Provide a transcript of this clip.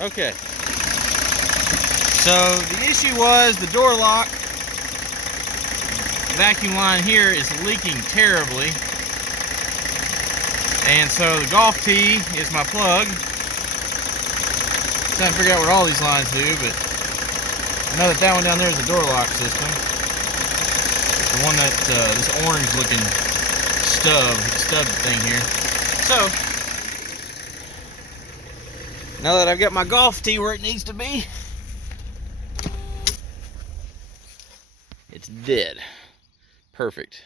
Okay. So the issue was the door lock vacuum line here is leaking terribly. And so the golf tee is my plug. Trying to figure out what all these lines do, but I know that that one down there is a door lock system. The one that, this orange looking stub thing here. So, now that I've got my golf tee where it needs to be, it's dead. Perfect.